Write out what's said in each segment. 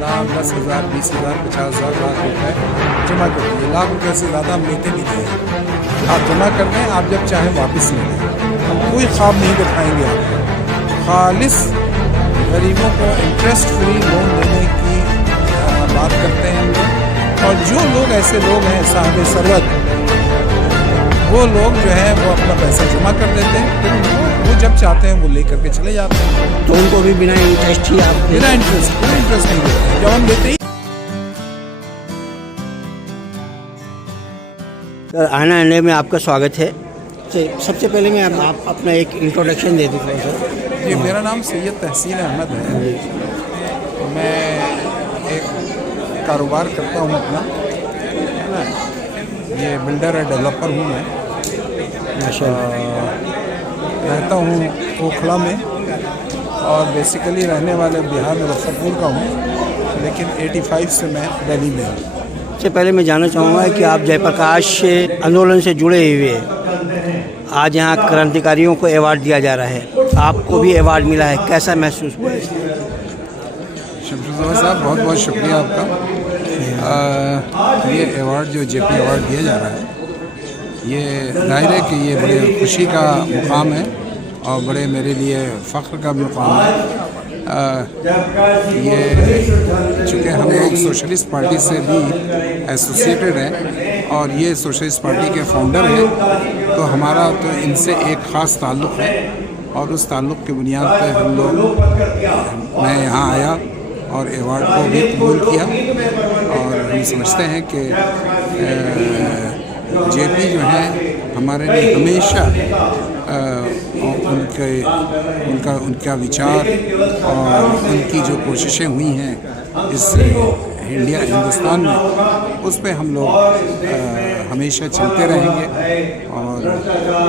लाख, 10,000, 20,000, 50,000, लाख रुपए जमा कर दिए। लाख रुपये से ज़्यादा हम लेते भी नहीं हैं। आप जमा कर दें, आप जब चाहें वापस ले लें। हम कोई ख्वाब नहीं दिखाएंगे आपको। खालिस गरीबों को इंटरेस्ट फ्री लोन देने की बात करते हैं हम लोग। और जो लोग ऐसे लोग हैं साहिब सरवत, वो लोग जो है वो अपना पैसा जमा कर देते हैं, फिर उनको वो जब चाहते हैं वो ले करके चले जाते हैं। तो उनको भी बिना इंटरेस्ट ही आप बिना इंटरेस्ट, कोई इंटरेस्ट नहीं देते हैं। जब हम देते ही सर, आना इंडिया में आपका स्वागत है। सबसे पहले मैं आप अपना एक इंट्रोडक्शन दे दूँ सर। जी, मेरा नाम सैयद तहसीन अहमद है। मैं एक कारोबार करता हूँ अपना, है ना। ये बिल्डर है, डेवलपर हूँ मैं। रहता हूँ ओखला में और बेसिकली रहने वाले बिहार मुजफ्फरपुर का हूँ, लेकिन 85 से मैं दिल्ली में हूँ। सबसे पहले मैं जानना चाहूँगा कि आप जयप्रकाश आंदोलन से जुड़े हुए हैं। आज यहाँ क्रांतिकारियों को अवार्ड दिया जा रहा है, आपको भी अवार्ड मिला है, कैसा महसूस हुआ है? शमशुद्दौला साहब, बहुत बहुत शुक्रिया आपका। ये अवार्ड जो जेपी अवार्ड दिया जा रहा है, ये जाहिर है कि ये बड़े खुशी का मुकाम है और बड़े मेरे लिए फ़ख्र का भी मुकाम है। ये चूँकि हम लोग सोशलिस्ट पार्टी से भी एसोसिएटेड हैं और ये सोशलिस्ट पार्टी के फाउंडर हैं, तो हमारा तो इनसे एक ख़ास ताल्लुक़ है और उस ताल्लुक़ की बुनियाद पर हम लोग मैं यहाँ आया और अवार्ड को भी कबूल किया। और हम समझते हैं कि जेपी जो है हमारे लिए हमेशा उनका विचार और उनकी जो कोशिशें हुई हैं इस हिंदुस्तान में, उस पे हम लोग हमेशा चलते रहेंगे और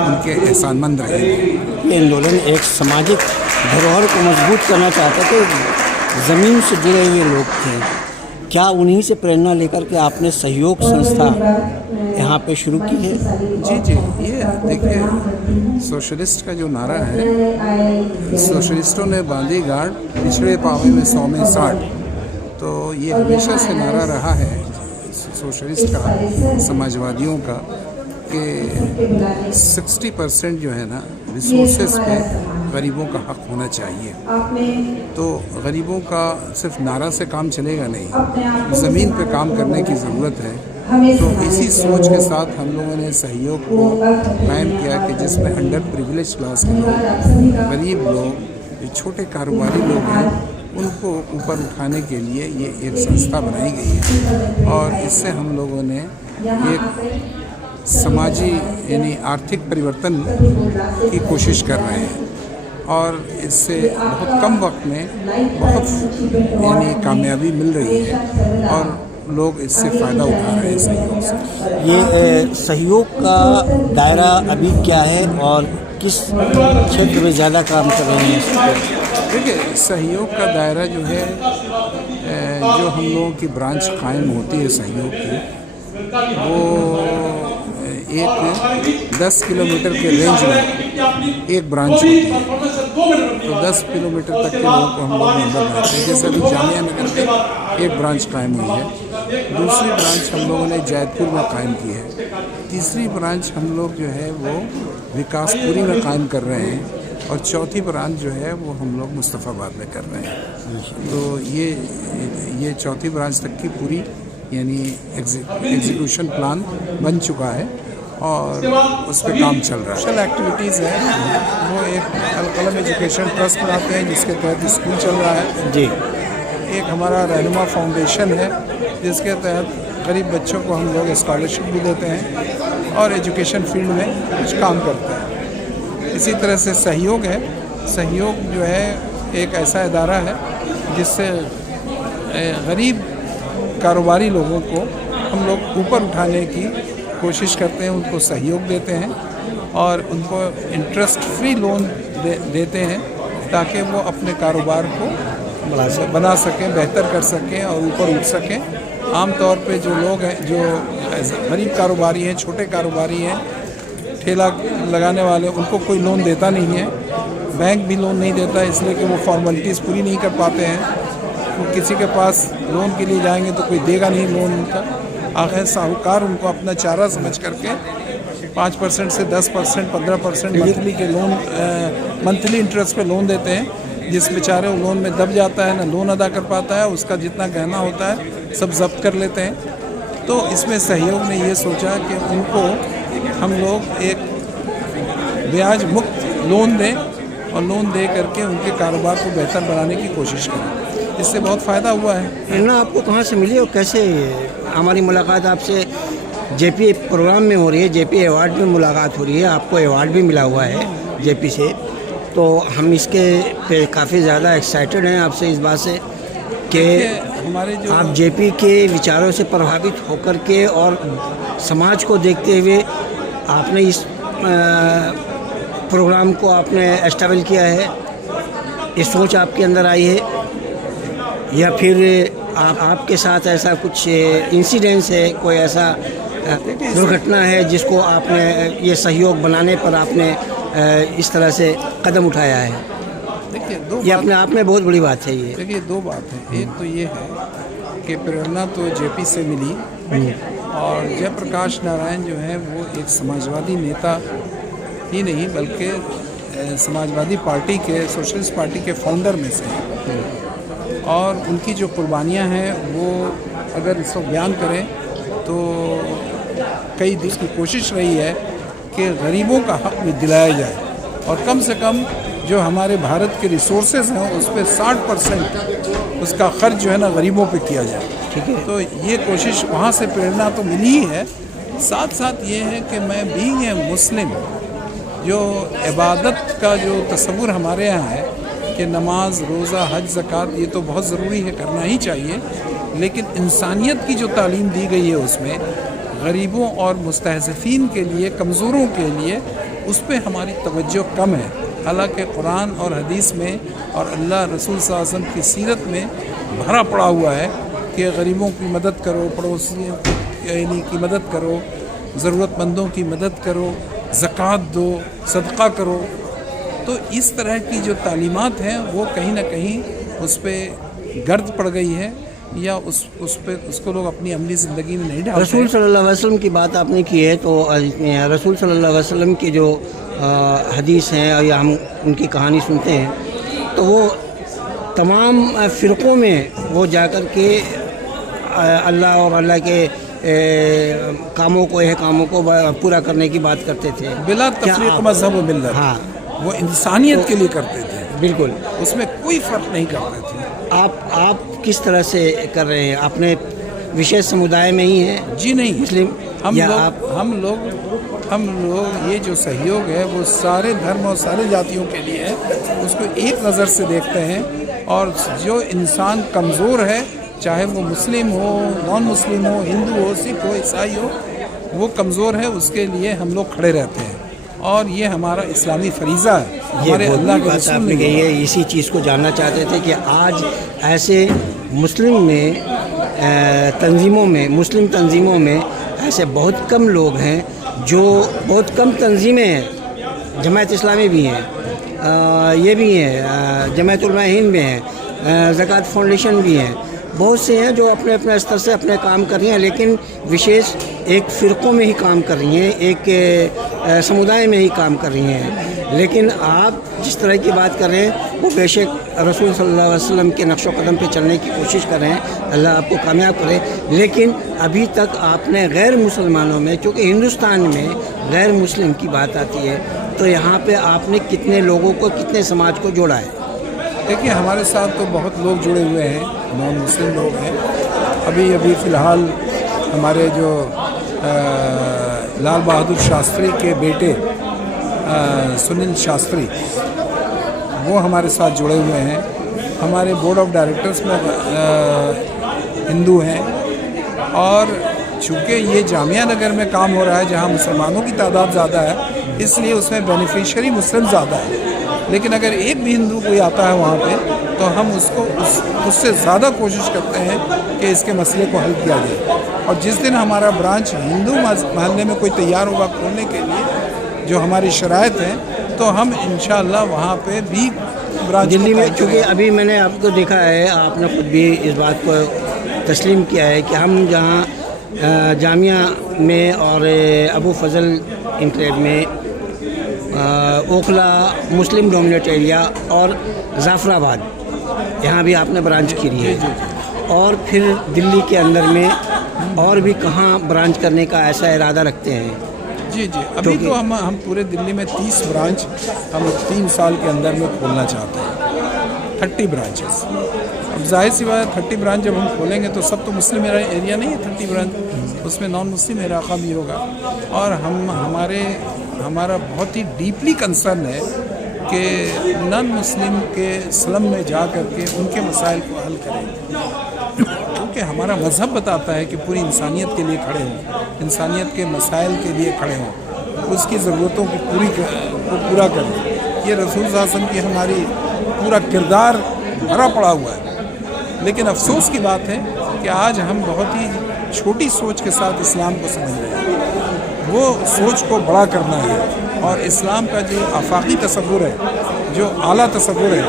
उनके एहसानमंद रहेंगे। ये आंदोलन एक सामाजिक धरोहर को मजबूत करना चाहता था। ज़मीन से जुड़े हुए लोग थे, क्या उन्हीं से प्रेरणा लेकर के आपने सहयोग संस्था यहाँ पे शुरू की है? जी जी, ये देखिए, सोशलिस्ट का जो नारा है, सोशलिस्टों ने बांधी गार्ड, पिछड़े पावे में 100 में 60, तो ये हमेशा से नारा रहा है सोशलिस्ट का, समाजवादियों का, कि 60% जो है ना रिसोर्सेज पे गरीबों का हक होना चाहिए। तो गरीबों का सिर्फ नारा से काम चलेगा नहीं, ज़मीन पे काम करने की ज़रूरत है। तो इसी सोच के साथ हम लोगों ने सहयोग को कायम किया कि जिसमें अंडर प्रिविलेज क्लास के लोग, गरीब लोग, जो छोटे कारोबारी लोग हैं, उनको ऊपर उठाने के लिए ये एक संस्था बनाई गई है। और इससे हम लोगों ने एक समाजी यानी आर्थिक परिवर्तन की कोशिश कर रहे हैं और इससे बहुत कम वक्त में बहुत यानी कामयाबी मिल रही है और लोग इससे फ़ायदा उठा रहे हैं सहयोग से। ये सहयोग का दायरा अभी क्या है और किस क्षेत्र में ज़्यादा काम कर रहे हैं? देखिए, सहयोग का दायरा जो है, जो हम लोगों की ब्रांच कायम होती है सहयोग की, वो एक 10 किलोमीटर के रेंज में एक ब्रांच होती है। तो 10 किलोमीटर तक के लोगों को हम लोग मेंबर बनाते हैं। जैसे अभी जामिया नगर में एक ब्रांच कायम हुई है, दूसरी ब्रांच हम लोगों ने जैतपुर में कायम की है, तीसरी ब्रांच हम लोग जो है वो विकासपुरी में कायम कर रहे हैं और चौथी ब्रांच जो है वो हम लोग मुस्तफ़ाबाद में कर रहे हैं। तो ये चौथी ब्रांच तक की पूरी यानी एग्जीक्यूशन प्लान बन चुका है और उस पर काम चल रहा है। सोशल एक्टिविटीज़ है, वो एक अलकलम एजुकेशन ट्रस्ट बनाते हैं जिसके तहत स्कूल चल रहा है जी। एक हमारा रहनुमा फाउंडेशन है जिसके तहत गरीब बच्चों को हम लोग स्कॉलरशिप भी देते हैं और एजुकेशन फील्ड में कुछ काम करते हैं। इसी तरह से सहयोग है, सहयोग जो है एक ऐसा इदारा है जिससे गरीब कारोबारी लोगों को हम लोग ऊपर उठाने की कोशिश करते हैं, उनको सहयोग देते हैं और उनको इंटरेस्ट फ्री लोन देते हैं ताकि वो अपने कारोबार को बना सकें, बेहतर कर सकें और ऊपर उठ सकें। आम तौर पे जो लोग हैं, जो गरीब कारोबारी हैं, छोटे कारोबारी हैं, ठेला लगाने वाले, उनको कोई लोन देता नहीं है, बैंक भी लोन नहीं देता इसलिए कि वो फॉर्मेलिटीज़ पूरी नहीं कर पाते हैं। वो किसी के पास लोन के लिए जाएंगे तो कोई देगा नहीं लोन उनका। आखिर साहूकार उनको अपना चारा समझ करके 5% से 10%, 15% मंथली के लोन, मंथली इंटरेस्ट पे लोन देते हैं, जिस बेचारे वो लोन में दब जाता है, ना लोन अदा कर पाता है, उसका जितना गहना होता है सब जब्त कर लेते हैं। तो इसमें सहयोग ने ये सोचा कि उनको हम लोग एक ब्याज मुक्त लोन दें और लोन दे करके उनके कारोबार को बेहतर बनाने की कोशिश करें। इससे बहुत फ़ायदा हुआ है। प्रेरणा आपको कहाँ से मिली और कैसे हमारी मुलाकात आपसे जेपी प्रोग्राम में हो रही है? जेपी अवार्ड में मुलाकात हो रही है, आपको अवार्ड भी मिला हुआ है जेपी से, तो हम इसके पे काफ़ी ज़्यादा एक्साइटेड हैं आपसे इस बात से कि हमारे जो आप जेपी के विचारों से प्रभावित होकर के और समाज को देखते हुए आपने इस प्रोग्राम को आपने एस्टेब्लिश किया है, ये सोच आपके अंदर आई है, या फिर आपके साथ ऐसा कुछ इंसिडेंस है, कोई ऐसा दुर्घटना है जिसको आपने ये सहयोग बनाने पर आपने इस तरह से कदम उठाया है? देखिए ये अपने आप में बहुत बड़ी बात है। ये देखिए दो बात है। एक तो ये है कि प्रेरणा तो जेपी से मिली, और जयप्रकाश नारायण जो है वो एक समाजवादी नेता ही नहीं बल्कि समाजवादी पार्टी के, सोशलिस्ट पार्टी के फाउंडर में से हैं, और उनकी जो कुर्बानियाँ हैं वो अगर इसको बयान करें तो कई दिन की कोशिश रही है कि गरीबों का हक भी दिलाया जाए, और कम से कम जो हमारे भारत के रिसोर्सेज हैं उस पर 60% उसका खर्च जो है ना गरीबों पे किया जाए। ठीक है। तो ये कोशिश वहाँ से प्रेरणा तो मिली ही है। साथ साथ ये है कि मैं भी ये मुस्लिम, जो इबादत का जो तस्वुर हमारे यहाँ है कि नमाज, रोज़ा, हज, ज़कात ये तो बहुत ज़रूरी है, करना ही चाहिए, लेकिन इंसानियत की जो तालीम दी गई है उसमें गरीबों और मुस्तहज़िफ़ीन के लिए, कमज़ोरों के लिए, उस पर हमारी तवज्जो कम है। हालांकि कुरान और हदीस में और अल्लाह रसूल सल्लल्लाहु अलैहि वसल्लम की सीरत में भरा पड़ा हुआ है कि गरीबों की मदद करो, पड़ोसियों की मदद करो, ज़रूरतमंदों की मदद करो, ज़कात दो, सदका करो। तो इस तरह की जो तालीमात हैं वो कहीं ना कहीं उस पर गर्द पड़ गई है, या उस पे उसको लोग अपनी अमली ज़िंदगी में नहीं डालते। रसूल सल्लल्लाहु अलैहि वसल्लम की बात आपने की है, तो रसूल सल्लल्लाहु अलैहि वसल्लम की जो हदीस हैं या हम उनकी कहानी सुनते हैं तो वो तमाम फ़िरक़ों में वो जाकर के अल्लाह और अल्लाह के कामों को पूरा करने की बात करते थे, बिला तफरीक़ मज़हब व मिल्लत। हाँ, वो इंसानियत के लिए करते थे, बिल्कुल, उसमें कोई फ़र्क नहीं करते थे। आप किस तरह से कर रहे हैं? अपने विशेष समुदाय में ही हैं? जी नहीं, मुस्लिम हम लोग ये जो सहयोग है वो सारे धर्म और सारे जातियों के लिए है, उसको एक नज़र से देखते हैं, और जो इंसान कमज़ोर है, चाहे वो मुस्लिम हो, नॉन मुस्लिम हो, हिंदू हो, सिख हो, ईसाई हो, वो कमज़ोर है, उसके लिए हम लोग खड़े रहते हैं, और ये हमारा इस्लामी फरीज़ा है। हमारे अल्लाह के रसूल आपने कही है, इसी चीज़ को जानना चाहते थे कि आज ऐसे मुस्लिम तंजीमों में ऐसे बहुत कम लोग हैं, जो बहुत कम तंजीमें हैं, जमात इस्लामी भी हैं, ये भी हैं, जमात उलमा हिंद में हैं, ज़कात फाउंडेशन भी हैं, बहुत से हैं जो अपने अपने स्तर से अपने काम कर रही हैं, लेकिन विशेष एक फ़िरक़ों में ही काम कर रही हैं, एक समुदाय में ही काम कर रही हैं। लेकिन आप जिस तरह की बात कर रहे हैं वो बेशक रसूल सल्लल्लाहु अलैहि वसल्लम के नक्शो कदम पे चलने की कोशिश कर रहे हैं, अल्लाह आपको कामयाब करे। लेकिन अभी तक आपने गैर मुसलमानों में, चूँकि हिंदुस्तान में गैर मुस्लिम की बात आती है, तो यहाँ पे आपने कितने लोगों को, कितने समाज को जोड़ा है? देखिए, हमारे साथ तो बहुत लोग जुड़े हुए हैं, नॉन मुस्लिम लोग हैं। अभी फ़िलहाल हमारे जो लाल बहादुर शास्त्री के बेटे सुनील शास्त्री, वो हमारे साथ जुड़े हुए हैं। हमारे बोर्ड ऑफ डायरेक्टर्स में हिंदू हैं, और चूँकि ये जामिया नगर में काम हो रहा है जहाँ मुसलमानों की तादाद ज़्यादा है, इसलिए उसमें बेनिफिशियरी मुस्लिम ज़्यादा है। लेकिन अगर एक भी हिंदू कोई आता है वहाँ पे, तो हम उससे ज़्यादा कोशिश करते हैं कि इसके मसले को हल किया जाए। और जिस दिन हमारा ब्रांच हिंदू महल्ले में कोई तैयार होगा खोलने के लिए, जो हमारी शराइत हैं, तो हम इंशाअल्लाह वहाँ पे भी ब्रांच दिल्ली को में, कायम चूँकि करेंगे। अभी मैंने आपको देखा है, आपने खुद भी इस बात को तस्लीम किया है कि हम जहाँ जामिया में और अबू फजल इंटरेड में, ओखला मुस्लिम डोमिनेट एरिया और जाफराबाद, यहाँ भी आपने ब्रांच की है, और फिर दिल्ली के अंदर में और भी कहाँ ब्रांच करने का ऐसा इरादा रखते हैं? जी अभी तो हम पूरे दिल्ली में 30 ब्रांच हम 3 साल के अंदर में खोलना चाहते हैं, 30 ब्रांचेस। अब जाहिर सी बात, 30 ब्रांच जब हम खोलेंगे तो सब तो मुस्लिम एरिया नहीं है, 30 ब्रांच उसमें नॉन मुस्लिम इलाका भी होगा। और हमारा बहुत ही डीपली कंसर्न है कि नॉन मुस्लिम के स्लम में जा कर के उनके मसाइल को हल करें, क्योंकि हमारा मज़हब बताता है कि पूरी इंसानियत के लिए खड़े हों, इंसानियत के मसाइल के लिए खड़े हों, उसकी ज़रूरतों को पूरा करें। ये रसूल सल्लल्लाहु अलैहि वसल्लम की हमारी पूरा किरदार भरा पड़ा हुआ है। लेकिन अफसोस की बात है कि आज हम बहुत ही छोटी सोच के साथ इस्लाम को समझ रहे हैं। वो सोच को बड़ा करना है और इस्लाम का जो आफाकी तसव्वुर है, जो आला तसव्वुर है,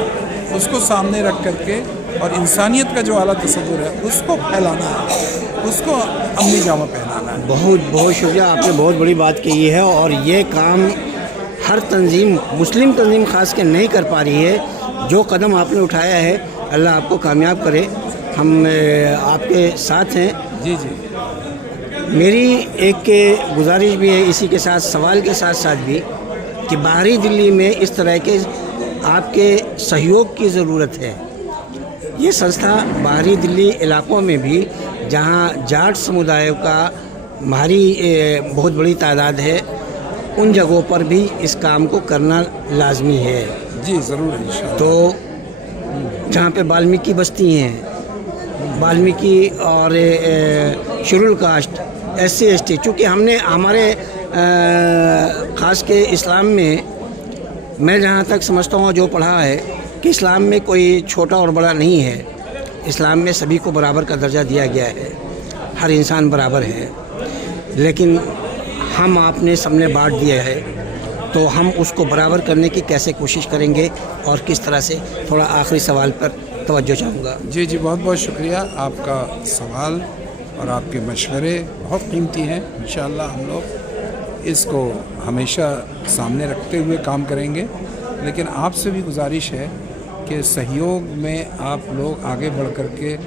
उसको सामने रख करके और इंसानियत का जो आला तसव्वुर है उसको फैलाना है, उसको अमली जामा पहनाना है। बहुत बहुत शुक्रिया, आपने बहुत बड़ी बात कही है। और ये काम हर तंजीम, मुस्लिम तंजीम ख़ास के नहीं कर पा रही है। जो कदम आपने उठाया है, अल्लाह आपको कामयाब करे। हम आपके साथ हैं। जी मेरी एक गुजारिश भी है, इसी के साथ सवाल के साथ साथ भी, कि बाहरी दिल्ली में इस तरह के आपके सहयोग की ज़रूरत है। ये संस्था बाहरी दिल्ली इलाकों में भी, जहाँ जाट समुदाय का भारी बहुत बड़ी तादाद है, उन जगहों पर भी इस काम को करना लाजमी है। जी ज़रूर इंशाअल्लाह। तो जहाँ पे वाल्मीकि बस्ती हैं, वाल्मीकि और शेड्यूल कास्ट, SC ST, चूँकि हमने हमारे ख़ास के इस्लाम में, मैं जहाँ तक समझता हूँ जो पढ़ा है, कि इस्लाम में कोई छोटा और बड़ा नहीं है। इस्लाम में सभी को बराबर का दर्जा दिया गया है, हर इंसान बराबर है। लेकिन हम आपने सबने बांट दिया है, तो हम उसको बराबर करने की कैसे कोशिश करेंगे और किस तरह से? थोड़ा आखिरी सवाल पर तवज्जो चाहूँगा। जी बहुत बहुत शुक्रिया। आपका सवाल और आपके मशवरे बहुत कीमती हैं। इंशाअल्लाह हम लोग इसको हमेशा सामने रखते हुए काम करेंगे। लेकिन आपसे भी गुजारिश है कि सहयोग में आप लोग आगे बढ़ कर के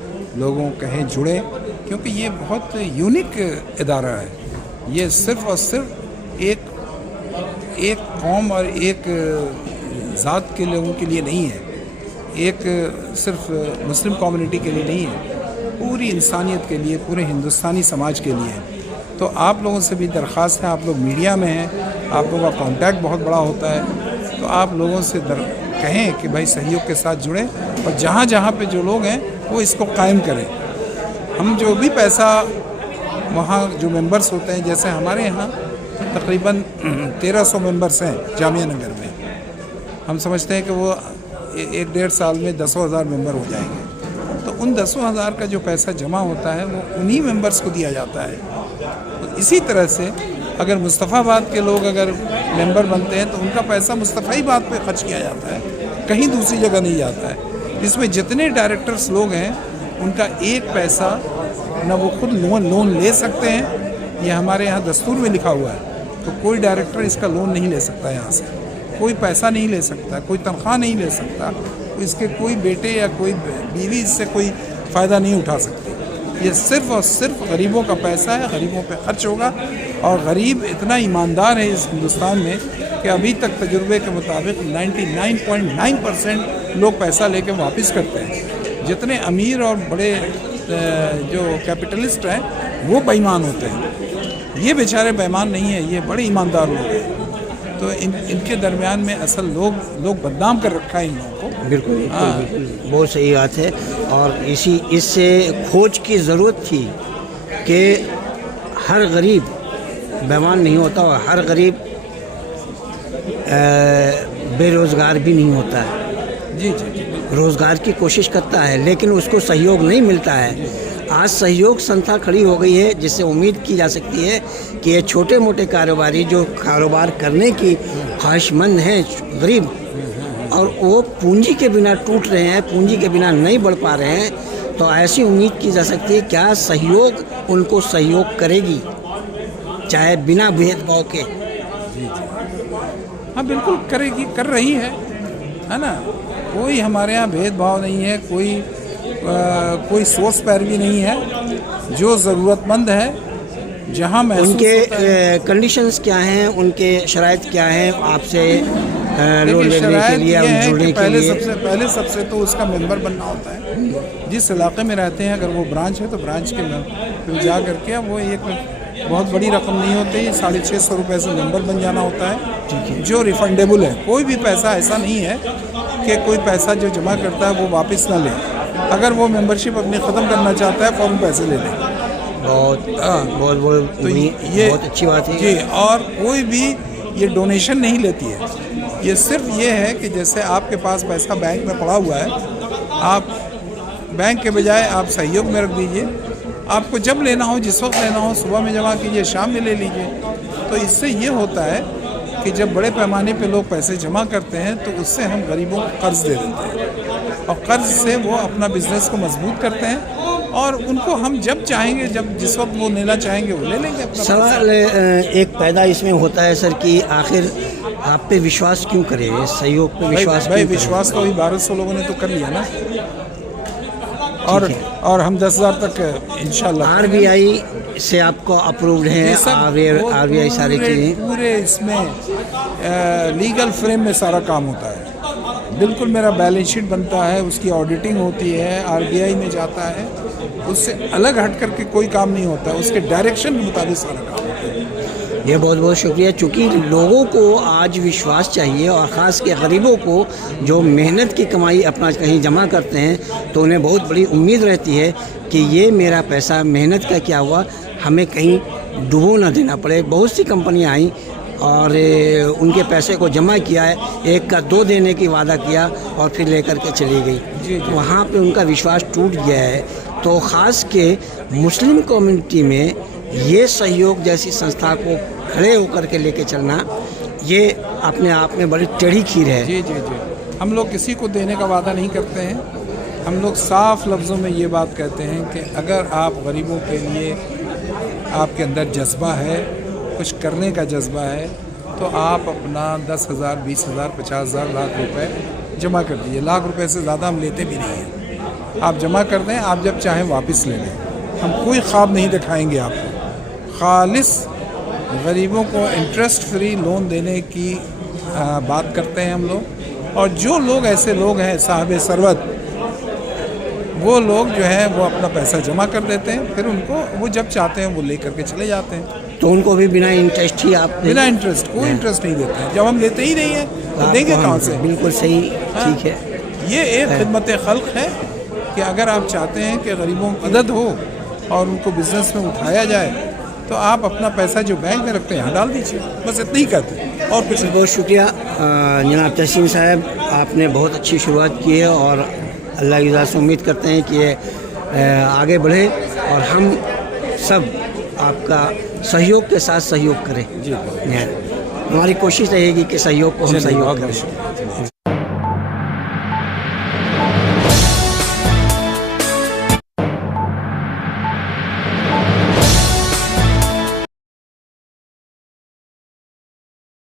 लोगों कहें जुड़ें, क्योंकि ये बहुत यूनिक इदारा है। ये सिर्फ़ और सिर्फ एक कौम और एक ज़ात के लोगों के लिए नहीं है, एक सिर्फ मुस्लिम कम्युनिटी के लिए नहीं है, पूरी इंसानियत के लिए, पूरे हिंदुस्तानी समाज के लिए है। तो आप लोगों से भी दरख्वास्त है, आप लोग मीडिया में हैं, आप लोगों का कांटेक्ट बहुत बड़ा होता है, तो आप लोगों से कहें कि भाई सहयोग के साथ जुड़ें और जहाँ जहाँ पे जो लोग हैं वो इसको कायम करें। हम जो भी पैसा वहाँ जो मेंबर्स होते हैं, जैसे हमारे यहाँ तकरीबन 1300 मेंबर्स हैं जामिया नगर में, हम समझते हैं कि वो 1-1.5 साल में 10,000 मेंबर हो जाएंगे। तो उन 10,000 का जो पैसा जमा होता है वो उन्हीं मेंबर्स को दिया जाता है। तो इसी तरह से अगर मुस्तफ़ाबाद के लोग अगर मेंबर बनते हैं तो उनका पैसा मुस्तफ़ाबाद पे खर्च किया जाता है, कहीं दूसरी जगह नहीं जाता है। इसमें जितने डायरेक्टर्स लोग हैं उनका एक पैसा ना वो खुद लोन ले सकते हैं, ये हमारे यहाँ दस्तूर में लिखा हुआ है। तो कोई डायरेक्टर इसका लोन नहीं ले सकता, यहाँ से कोई पैसा नहीं ले सकता, कोई तनख्वाह नहीं ले सकता, इसके कोई बेटे या कोई बीवी इससे कोई फ़ायदा नहीं उठा सकती। ये सिर्फ़ और सिर्फ गरीबों का पैसा है, गरीबों पे खर्च होगा। और गरीब इतना ईमानदार है इस हिंदुस्तान में कि अभी तक तजुर्बे के मुताबिक 99.9% लोग पैसा लेके वापस करते हैं। जितने अमीर और बड़े जो कैपिटलिस्ट हैं वो बेईमान होते हैं, ये बेचारे बेईमान नहीं है, ये बड़े ईमानदार लोग हैं। तो इनके दरमियान में असल लोग बदनाम कर रखा है इन लोगों को। बिल्कुल बिल्कुल, बहुत सही बात है। और इससे खोज की ज़रूरत थी कि हर गरीब बेईमान नहीं होता और हर गरीब बेरोज़गार भी नहीं होता है। जी रोज़गार की कोशिश करता है, लेकिन उसको सहयोग नहीं मिलता है। आज सहयोग संस्था खड़ी हो गई है, जिससे उम्मीद की जा सकती है कि ये छोटे मोटे कारोबारी जो कारोबार करने की ख्वाहिशमंद हैं, गरीब और वो पूंजी के बिना टूट रहे हैं, पूंजी के बिना नहीं बढ़ पा रहे हैं, तो ऐसी उम्मीद की जा सकती है क्या सहयोग उनको सहयोग करेगी, चाहे बिना भेदभाव के? हाँ बिल्कुल करेगी, कर रही है ना। कोई हमारे यहाँ भेदभाव नहीं है, कोई सोच पैरवी नहीं है। जो ज़रूरतमंद है, जहाँ महसूस उनके कंडीशंस क्या हैं, उनके शराइत क्या हैं आपसे लोन लेने के लिए, जुड़ने के लिए? पहले सबसे तो उसका मेंबर बनना होता है। जिस इलाके में रहते हैं, अगर वो ब्रांच है तो ब्रांच के में जा करके, वो एक बहुत बड़ी रकम नहीं होती, 650 रुपये से मेंबर बन जाना होता है, जो रिफंडेबल है। कोई भी पैसा ऐसा नहीं है कि कोई पैसा जो जमा करता है वो वापस ना ले। अगर वो मेंबरशिप अपनी ख़त्म करना चाहता है, फ़ौरन पैसे ले लें। बहुत तो ये बहुत अच्छी बात है जी। और कोई भी ये डोनेशन नहीं लेती है। ये सिर्फ ये है कि जैसे आपके पास पैसा बैंक में पड़ा हुआ है, आप बैंक के बजाय आप सहयोग में रख दीजिए। आपको जब लेना हो, जिस वक्त लेना हो, सुबह में जमा कीजिए, शाम में ले लीजिए। तो इससे ये होता है कि जब बड़े पैमाने पे लोग पैसे जमा करते हैं तो उससे हम गरीबों को कर्ज दे देते हैं, और कर्ज से वो अपना बिजनेस को मजबूत करते हैं, और उनको हम जब चाहेंगे, जब जिस वक्त वो लेना चाहेंगे वो ले लेंगे अपना। सवाल एक पैदा इसमें होता है सर कि आखिर आप पे विश्वास क्यों करें, सहयोग पे विश्वास? भाई विश्वास तो अभी 1200 लोगों ने तो कर लिया ना, और हम 10,000 तक इंशाल्लाह। आरबीआई से आपको अप्रूव्ड है? आरबीआई सारी चीज़ें पूरे इसमें लीगल फ्रेम में सारा काम होता है। बिल्कुल मेरा बैलेंस शीट बनता है, उसकी ऑडिटिंग होती है, आरबीआई में जाता है, उससे अलग हट करके कोई काम नहीं होता, उसके डायरेक्शन के मुताबिक सारा काम होता है। ये बहुत बहुत शुक्रिया। चूँकि लोगों को आज विश्वास चाहिए, और ख़ास के गरीबों को जो मेहनत की कमाई अपना कहीं जमा करते हैं, तो उन्हें बहुत बड़ी उम्मीद रहती है कि ये मेरा पैसा मेहनत का क्या हुआ, हमें कहीं डुबो ना देना पड़े। बहुत सी कंपनियाँ आई और उनके पैसे को जमा किया है, एक का 2 देने की वादा किया और फिर लेकर के चली गई। वहाँ पे उनका विश्वास टूट गया है। तो ख़ास के मुस्लिम कम्युनिटी में ये सहयोग जैसी संस्था को खड़े होकर के लेके चलना, ये अपने आप में बड़ी टेढ़ी खीर है। जी। हम लोग किसी को देने का वादा नहीं करते हैं। हम लोग साफ लफ्ज़ों में ये बात कहते हैं कि अगर आप गरीबों के लिए, आपके अंदर जज्बा है, कुछ करने का जज्बा है, तो आप अपना 10,000, 20,000, 50,000, लाख रुपए जमा कर दीजिए। लाख रुपए से ज़्यादा हम लेते भी नहीं हैं। आप जमा कर दें, आप जब चाहें वापस ले लें। हम कोई ख्वाब नहीं दिखाएंगे आपको। खालिस गरीबों को इंटरेस्ट फ्री लोन देने की बात करते हैं हम लोग। और जो लोग ऐसे लोग हैं साहिब सरवत, वो लोग जो है वो अपना पैसा जमा कर देते हैं, फिर उनको वो जब चाहते हैं वो ले करके चले जाते हैं। तो उनको भी बिना इंटरेस्ट ही आप? बिना इंटरेस्ट, कोई इंटरेस्ट नहीं देते हैं। जब हम लेते ही नहीं हैं तो देंगे कहाँ से? बिल्कुल सही, ठीक है। ये एक खिदमत खल्क है कि अगर आप चाहते हैं कि गरीबों की मदद हो और उनको बिजनेस में उठाया जाए, तो आप अपना पैसा जो बैंक में रखते हैं यहाँ डाल दीजिए, बस इतना ही करते हैं और कुछ। बहुत शुक्रिया जनाब तहसीन साहब, आपने बहुत अच्छी शुरुआत की है, और अल्लाह की ज़ात से उम्मीद करते हैं कि ये आगे बढ़े और हम सब आपका सहयोग के साथ सहयोग करें। जी, हमारी कोशिश रहेगी कि सहयोग को हम सहयोग करें।